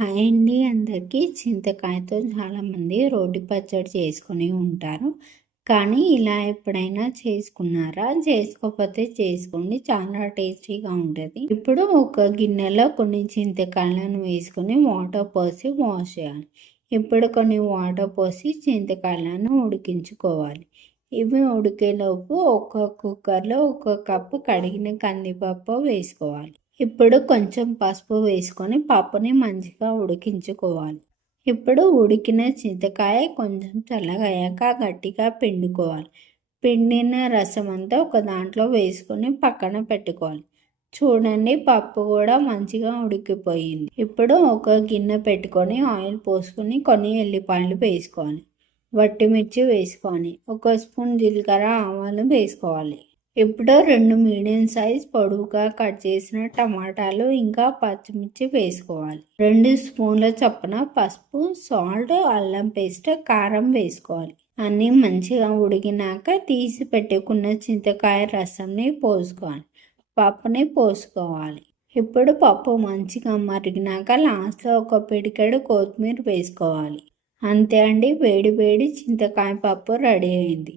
Hi అండి అందరికీ. చింతకాయతో చాలామంది రోటి పచ్చడి చేసుకొని ఉంటారు. కానీ ఇలా ఎప్పుడైనా చేసుకున్నారా? చేసుకోకపోతే చేసుకోండి, చాలా టేస్టీగా ఉంటుంది. ఇప్పుడు ఒక గిన్నెలో కొన్ని చింతకాయలను వేసుకొని వాటర్ పోసి వాష్ చేయాలి. ఇప్పుడు కొన్ని వాటర్ పోసి చింతకాయలను ఉడికించుకోవాలి. ఇవి ఉడికేలోపు ఒక కుక్కర్లో ఒక కప్పు కడిగిన కందిపప్పు వేసుకోవాలి. ఇప్పుడు కొంచెం పసుపు వేసుకొని పప్పుని మంచిగా ఉడికించుకోవాలి. ఇప్పుడు ఉడికిన చింతకాయ కొంచెం చల్లగా అయ్యాక గట్టిగా పిండుకోవాలి. పిండిన రసం అంతా ఒక దాంట్లో వేసుకొని పక్కన పెట్టుకోవాలి. చూడండి, పప్పు కూడా మంచిగా ఉడికిపోయింది. ఇప్పుడు ఒక గిన్నె పెట్టుకొని ఆయిల్ పోసుకొని కొన్ని ఎల్లిపాయలు వేసుకోవాలి. వట్టిమిర్చి వేసుకోవాలి. ఒక స్పూన్ జీలకర్ర ఆవాలు వేసుకోవాలి. ఇప్పుడు 2 మీడియం సైజ్ పొడవుగా కట్ చేసిన టమాటాలు ఇంకా పచ్చిమిర్చి వేసుకోవాలి. 2 స్పూన్ల చొప్పున పసుపు, సాల్ట్, అల్లం పేస్ట్, కారం వేసుకోవాలి. అన్నీ మంచిగా ఉడికినాక తీసి పెట్టుకున్న చింతకాయ రసంని పోసుకోవాలి. పప్పుని పోసుకోవాలి. ఇప్పుడు పప్పు మంచిగా మరిగినాక లాస్ట్లో ఒక పిడికెడు కొత్తిమీర వేసుకోవాలి. అంతే అండి, వేడి వేడి చింతకాయ పప్పు రెడీ అయింది.